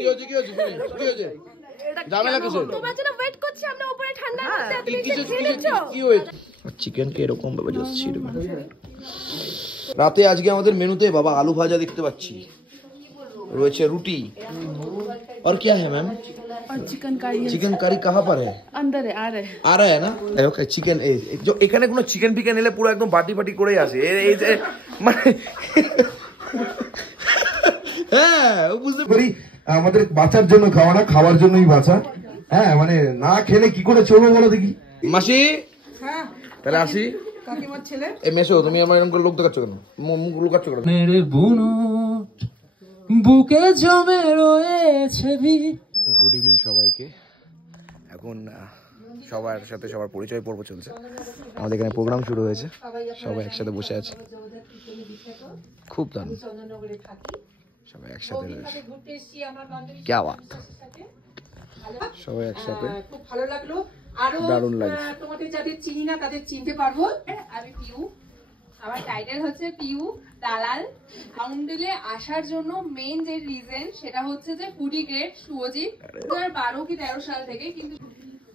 কি হচ্ছে কি হচ্ছে কি হচ্ছে ঝামেলা কিসের? তোমার জন্য ওয়েট করছি আমরা উপরে ঠান্ডা করতে। তুমি কি হয়েছে? চিকেন কে এরকম ভাবে যাচ্ছে রাতে আজকে আমাদের মেনুতে বাবা আলু ভাজা দেখতে পাচ্ছি, রয়েছে রুটি और क्या है मैम? और चिकन करी। चिकन करी कहाँ पर है? अंदर है, आ रहा है ना? ओके चिकन जो এখানে কোনো চিকেন ফিকেন এলে পুরো একদম বাটি বাটি করেই আসে এই যে মানে হ্যাঁ বুঝতে পারি আমাদের বাঁচার জন্য খাওয়া না, খাওয়ার জন্যই বাঁচা। হ্যাঁ মানে না খেলে কি করে চলবো বলো দেখি। মাসি হ্যাঁ তাহলে আসি। কাকিমার ছেলে এই মেসো, তুমি আমার এরকম করে লোক দেখাচ্ছ কেন? মুখ লুকাচ্ছ কেন? মেরে বুনো বুকে জমে রয়েছে ভি। গুড ইভিনিং সবাইকে। এখন সবার সাথে সবার পরিচয় পর্ব চলছে। আমাদের এখানে প্রোগ্রাম শুরু হয়েছে, সবাই একসাথে বসে আছে, খুব দারুণ, সবাই একসাথে রয়েছে। কি আওয়াজ, সবাই একসাথে, খুব ভালো লাগলো। আরো দারুণ লাগে। তোমাদের যাদের চিনি না তাদের চিনতে পারবো। আমি পিউ, আমার টাইটেল হচ্ছে পিউ দালাল। বাউন্ডুলে আসার জন্য মেইন যে রিজন সেটা হচ্ছে যে ফুডি গ্রেড শুভজিৎ 2012 কি 13 সাল থেকে। কিন্তু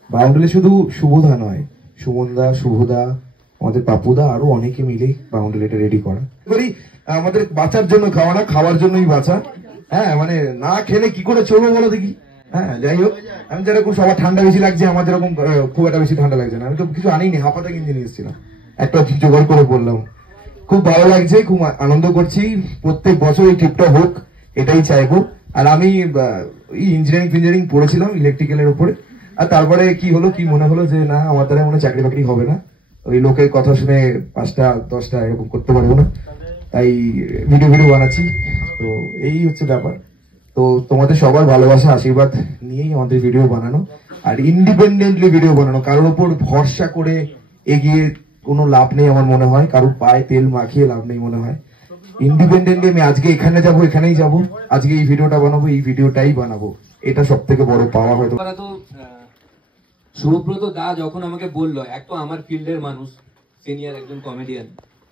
বাউন্ডুলে শুধু শুভদা নয়, সুমনদা, শুভদা, আমাদের পাপুদা, আরো অনেকে মিলে বাউন্ডুলেটা রেডি করা। বলি আমাদের বাঁচার জন্য খাওয়া না, খাওয়ার জন্যই বাঁচা। হ্যাঁ মানে না খেলে কি করে চলবো বলো দেখি। হ্যাঁ যাই হোক, আমি যেরকম সবার ঠান্ডা বেশি লাগছে, আমার যেরকম খুব একটা বেশি ঠান্ডা লাগছে না। আমি তো কিছু আনিনি, হাফাতা কিনতে নিয়ে এসেছিলাম, একটা জোগাড় করে বললাম। খুব ভালো লাগছে, খুব আনন্দ করছি। প্রত্যেক বছর এই ট্রিপটা হোক এটাই চাইবো। আর আমি ইঞ্জিনিয়ারিং পড়েছিলাম ইলেকট্রিক্যালের উপরে, আর তারপরে কি হলো, কি মনে হলো যে না আমার দ্বারা মনে চাকরি বাকরি হবে না, ওই লোকের কথা শুনে 5টা 10টা এরকম করতে পারবো না, তাই ভিডিও বানাচ্ছি। তো এই হচ্ছে ব্যাপার। তো তোমাদের সবার ভালোবাসা আশীর্বাদ নিয়েই আমাদের ভিডিও বানানো, আর ইন্ডিপেন্ডেন্টলি ভিডিও বানানো। কারোর উপর ভরসা করে এগিয়ে কোনো লাভ নেই আমার মনে হয়, কারোর পায়ে তেল মাখিয়ে লাভ নেই মনে হয়। ইন্ডিপেন্ডেন্টলি আমি আজকে এখানে যাবো, এখানেই যাবো, আজকে এই ভিডিওটা বানাবো, এই ভিডিওটাই বানাবো, এটা সব থেকে বড় পাওয়া হয়তো। শুভব্রত দা যখন আমাকে বললো, এক তো আমার ফিল্ডের মানুষ, সিনিয়র একজন কমেডিয়ান,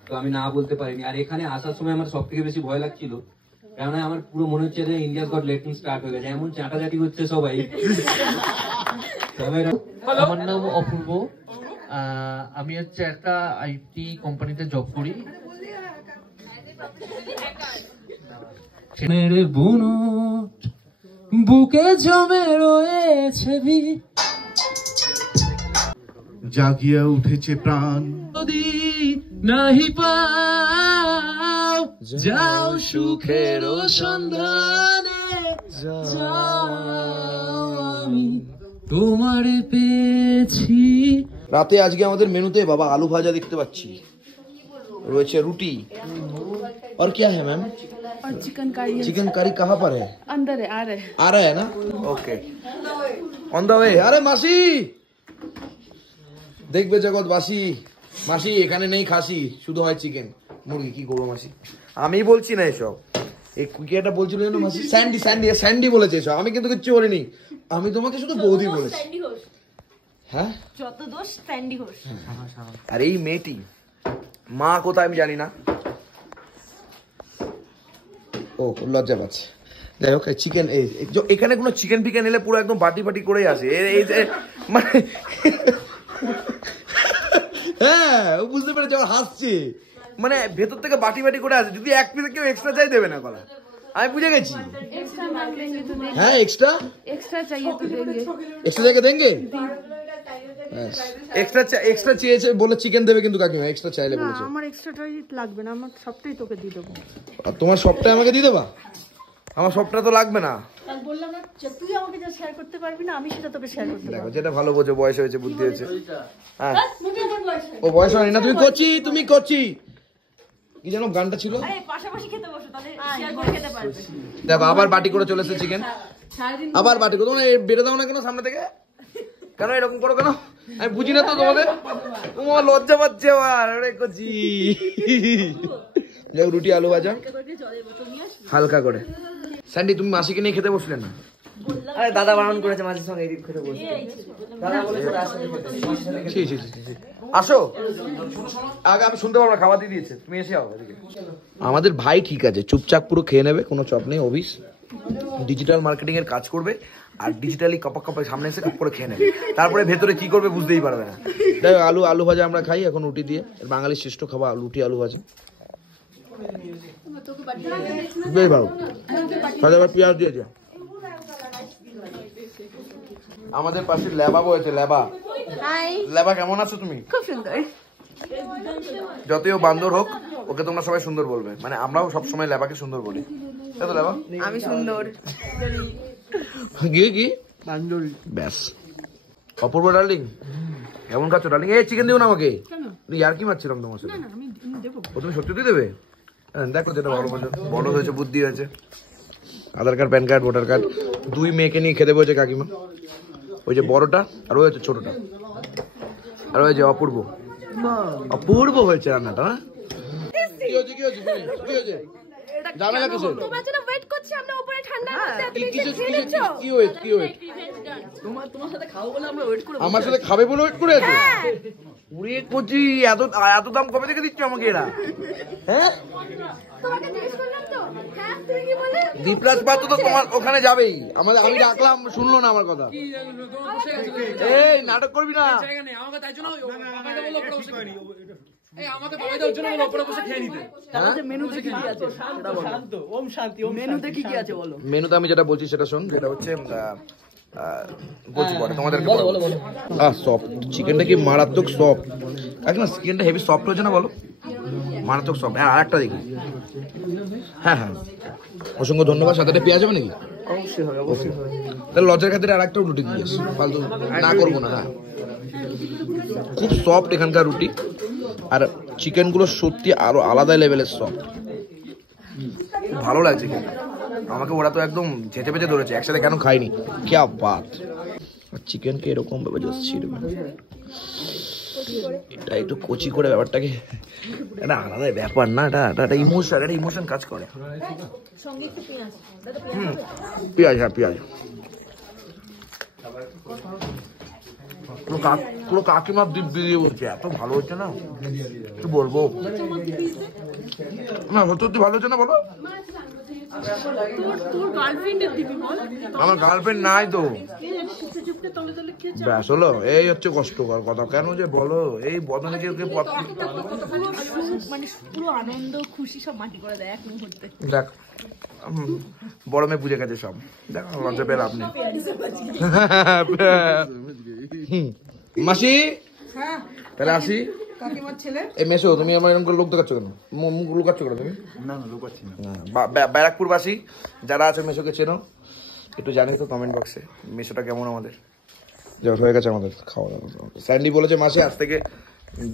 তো আমি না বলতে পারিনি। আর এখানে আসার সময় আমার সব থেকে বেশি ভয় লাগছিল, কেননা আমার পুরো মনে হচ্ছে যে ইন্ডিয়াস গট লেটিং স্টার্ট হয়ে গেছে, এমন চাটাচাটি হচ্ছে সবাই। আমার নাম অপূর্ব, আমি হচ্ছে একটা আইটি কোম্পানিতে জব করি। মেরে বুনো বুকে জমে রয়েছে ভি, জাগিয়া উঠেছে প্রাণ, যদি নাহি পাও যাও সুখের সন্ধানে, যাও আমি তোমারে পেয়েছি। রাতে আজকে আমাদের মেনুতে বাবা আলু ভাজা দেখতে পাচ্ছি, রয়েছে রুটি और क्या है मैम? और चिकन करी। चिकन करी कहाँ पर है? अंदर है, आ रहा है ना? Okay on the way. আরে মাসি দেখবে জগৎবাসী, মাসি এখানে নেই খাসি, শুধু হয় চিকেন মুরগি। কি করবো মাসি, আমি বলছি না এসব, এই কুকিয়াটা বলছিল না মাসি, স্যান্ডি বলেছে এসব, আমি কিন্তু কিচ্ছু বলিনি, আমি তোমাকে শুধু বৌদি বলেছি। হ্যাঁ যত দোষ স্যান্ডি হোস। আর এই মেয়েটি মা কোথায় আমি জানি না, ও লজ্জা পাচ্ছে। যাই হোক চিকেন এখানে কোনো চিকেন ফিকেন এলে পুরো একদম বাটি বাটি করেই আসে এই যে মানে হ্যাঁ বুঝতে পেরেছি, আমার হাসছে মানে ভেতর থেকে বাটি বাটি করে আসে। যদি এক পিস কেউ এক্সট্রা চাই দেবে না কলা, আমি বুঝে গেছি। হ্যাঁ এক্সট্রা चाहिए तो देंगे, এক্সট্রা জায়গা দেंगे। এক্সট্রা চেয়েছে বলে চিকেন দেবে, কিন্তু কাকিমা এক্সট্রা চাইলে বলেছে আমার এক্সট্রাটাই লাগবে না, আমার সবটাই তোকে দিয়ে দেবো। আর তোমার সবটাই আমাকে দিয়ে দেবা? আমার সবটা তো লাগবে না। বললাম না তুই আমাকে যা শেয়ার করতে পারবি না, আমি সেটা তোকে শেয়ার করতে পারবো। দেখো যেটা ভালো বোঝো, বয়স হয়েছে, বুদ্ধি হয়েছে। হ্যাঁ ও বয়স হয়নি না, তুমি করছি কি জানো গানটা ছিল, পাশাপাশি খেতে বসো তাহলে শেয়ার করে খেতে পারবে। দেখো আবার বাটি করে চলে এসেছে চিকেন, আবার বাটি করে। তোমরা বেড়ে দাও না কেন সামনে থেকে, কেন এরকম করো কেন? আমি বুঝি না তো তোমাদের, তোমার লজ্জা পাচ্ছে আবার। করছি যাই রুটি আলু ভাজা হালকা করে। স্যান্ডি তুমি মাসিকে নিয়ে খেতে বসলে না? আরে দাদা বারণ করেছে মাসির সঙ্গে এদিক খেতে বসতে, দাদা বলেছে আসো আগে, আমি শুনতে পারবো না, খাওয়া দিয়ে দিয়েছে, তুমি এসে আও এদিকে। আমাদের ভাই ঠিক আছে, চুপচাপ পুরো খেয়ে নেবে, কোনো চাপ নেই। অভিস ডিজিটাল মার্কেটিং এর কাজ করবে আর ডিজিটালি কপাক কপাক সামনে এসে কাপ করে খেয়ে নেবে, তারপরে ভেতরে কি করবে বুঝতেই পারবে না। তাই আলু ভাজা আমরা খাই এখন রুটি দিয়ে, বাঙালির শ্রেষ্ঠ খাবার রুটি আলু ভাজা, বেশ ভালো। তাহলে আবার পেঁয়াজ দিয়ে দিও। আমাদের পাশে লেবা বয়েছে, লেবা লেবা কেমন আছো তুমি? খুব সুন্দর। যতই বান্দর হোক ওকে তোমরা সবাই সুন্দর বলবে, মানে আমরাও সবসময় লেবাকে সুন্দর বলি, তাই তো লেবা? আমি সুন্দর। কি ব্যাস। অপূর্ব ডার্লিং কেমন খাচ্ছ ডার্লিং? এই চিকেন দিও না আমাকে, আর কি মারছিলাম তোমার সাথে। ও তুমি সত্যি দেবে? দেখো যেটা বড় হয়েছে, বুদ্ধি হয়েছে। Aadhaar card, PAN card, voter card, 2 মেয়েকে নিয়ে খেতে বসেছে কাকিমা। ওই যে বড়টা আর ওই হচ্ছে ছোটটা, আর ওই যে অপূর্ব। অপূর্ব হয়েছে রান্নাটা। না কি হয়েছে? ঝামেলা কিসের? তোমার জন্য ওয়েট করছি আমরা উপরে ঠান্ডার মধ্যে। তুমি কি ওয়েট? তোমার সাথে খাবো বলে আমরা ওয়েট করে আমার সাথে খাবে বলে ওয়েট করে আছো? উড়ে কচি, এত দাম কবে থেকে দিচ্ছ আমাকে এরা? হ্যাঁ তোমাকে জিজ্ঞেস করলাম তো। হ্যাঁ তুমি কি বলে? দীপরাজ পাত্র তো তোমার ওখানে যাবেই, আমি ডাকলাম শুনলো না আমার কথা। এই নাটক করবি না। আমাকে তাই জন্য আমাকে বাবাই দেওয়ার জন্য ওপরে বসে খেয়ে নিতে। মেনুতে কি কি আছে? শান্ত ওম শান্তি। মেনুতে কি কি আছে বলো? মেনুতে আমি যেটা বলছি সেটা শোন, যেটা হচ্ছে বলছি পরে তোমাদেরকে। সফট চিকেনটা কি মারাত্মক সফট, না চিকেনটা হেভি সফট হয়েছে না বলো, মারাত্মক সফট। আর একটা দেখি, হ্যাঁ অসংখ্য ধন্যবাদ। সাথে পেঁয়াজ হবে নাকি? অবশ্যই হবে, অবশ্যই হবে। তাহলে লজ্জার খাতিরে আর একটা রুটি দিয়েছ, ফালতু না করবো না। হ্যাঁ খুব সফট এখানকার রুটি, আর চিকেন গুলো সত্যি আরো আলাদা লেভেলের সফট, খুব ভালো লাগছে খেতে। আমাকে ওরা তো একদম ঝেঁচে পেঁচে ধরেছে, একসাথে কেন খাইনি। ক্যা বাত। চিকেনকে এরকম ভাবে জাস্ট ছিড়বে, এটা একটু কচি করে ব্যাপারটাকে, এটা আলাদা ব্যাপার না, এটা ইমোশন কাজ করে। পেঁয়াজ, হ্যাঁ পেঁয়াজ পুরো কাকিমার দিব্যি দিয়ে বলছে, এত ভালো হচ্ছে না কি বলবো। না সত্যি ভালো হচ্ছে না বলো। আমার গার্লফ্রেন্ড নাই তো, ব্যাস হলো, এই হচ্ছে কষ্টকর কথা। কেন যে বলো, এই বদনে যে মানে পুরো আনন্দ খুশি সব মাটি করে দেয় এক মুহূর্তে। দেখ বড় মেয়ে বুঝে গেছে সব, দেখ লজ্জা পেয়ে আপনি। মাসি তাহলে আসি। এই মেসো, তুমি আমার এরকম করে লোক দেখাচ্ছ কেন? মুখ লুকাচ্ছ কেন তুমি? না লুকাচ্ছি না। ব্যারাকপুর বাসী যারা আছে মেসোকে চেনো একটু জানিয়ে তো কমেন্ট বক্সে মেসোটা কেমন আমাদের। যাও হয়ে গেছে আমাদের খাওয়া দাওয়া। স্যান্ডি বলেছে মাসি আজ থেকে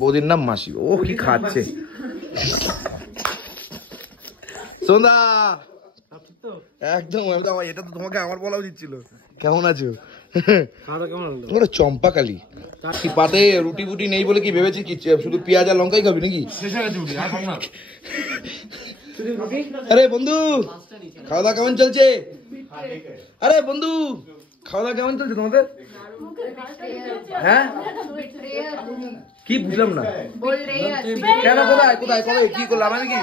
বৌদির নাম মাসি। ও কি খাচ্ছে সন্ধ্যা একদম। এটা তো তোমাকে আমার বলা উচিত ছিল। কেমন আছো? চম্পা কালী পাতে রুটি বুটি নেই বলে কি ভেবেছি কি শুধু পেঁয়াজ আর লঙ্কাই খাবি নাকি? আরে বন্ধু খাওয়া দাওয়া কেমন চলছে? আরে বন্ধু খাওয়া দাওয়া কেমন চলছে তোমাদের? হ্যাঁ কি বুঝলাম না কেন? কোথায় কোথায় কবে কি করলাম আমি? কি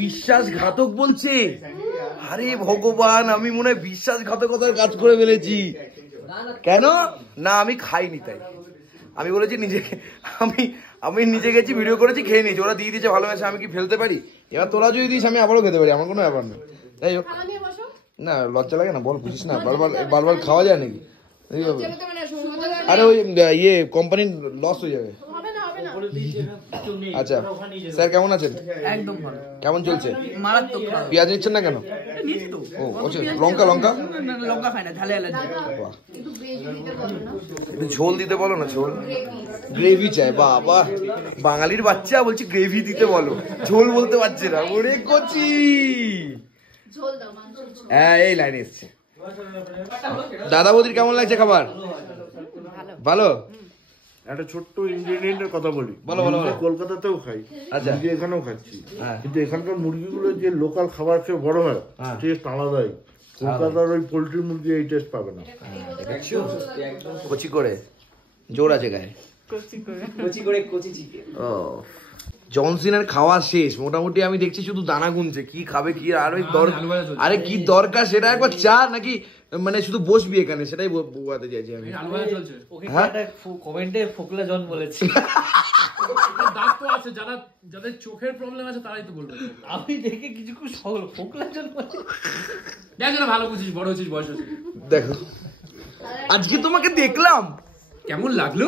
বিশ্বাসঘাতক বলছে? আরে ভগবান, আমি মনে হয় বিশ্বাসঘাতকতার কাজ করে ফেলেছি। কেন না আমি খাইনি, তাই আমি বলেছি নিজেকে, আমি নিজে গেছি ভিডিও করেছি খেয়ে নিয়েছি, ওরা দিয়ে দিয়েছে ভালোবাসা, আমি কি ফেলতে পারি? এবার তোরা যদি দিস আমি আবারও খেতে পারি, আমার কোনো ব্যাপার নেই। যাই হোক না লজ্জা লাগে না বল, বুঝিস না বারবার খাওয়া যায় নাকি? আরে ওই ইয়ে কোম্পানির লস হয়ে যাবে। আচ্ছা স্যার কেমন আছেন? একদম ভালো। কেমন চলছে? মারাত্মক। পেঁয়াজ নিচ্ছেন না কেন? ও আচ্ছা লঙ্কা লঙ্কা খাই না, ঝালে অ্যালার্জি। ঝোল দিতে বলো না, ঝোল গ্রেভি চাই। বাবা বাঙালির বাচ্চা বলছি গ্রেভি দিতে বলো, ঝোল বলতে পারছে না। ওরে কচি হ্যাঁ এই লাইনে এসছে। দাদা বৌদির কেমন লাগছে খাবার? ভালো। একটা ছোট্ট ইনগ্রেডিয়েন্টের কথা বলি। বলো বলো। কলকাতাতেও খাই, আচ্ছা এখানেও খাচ্ছি, কিন্তু এখানকার মুরগিগুলো যে লোকাল খাবার খেয়ে বড় হয় টেস্ট আলাদাই। কলকাতার ওই পোল্ট্রি মুরগি এই টেস্ট পাবে না। কচি করে জোর আছে গায়ে, কচি করে কচি চিকেন। ও জনসিনের খাওয়া শেষ, মোটামুটি আমি দেখছি শুধু দানা গুনছে কি খাবে কি, আর ওই আরে কি দরকার সেটা একবার চা নাকি মানে শুধু বসবি এখানে, সেটাই বোঝাতে চাইছি আমি। হ্যাঁ কমেন্টে ফোকলা জন বলেছে। দাঁত তো আছে, যাদের চোখের প্রবলেম আছে তারাই তো বলবে। আমি দেখে কিছু ফোকলা জন বলে। দেখ না, ভালো বুঝিস, বড় হচ্ছিস, বয়স হচ্ছে। দেখো আজকে তোমাকে দেখলাম, কেমন লাগলো?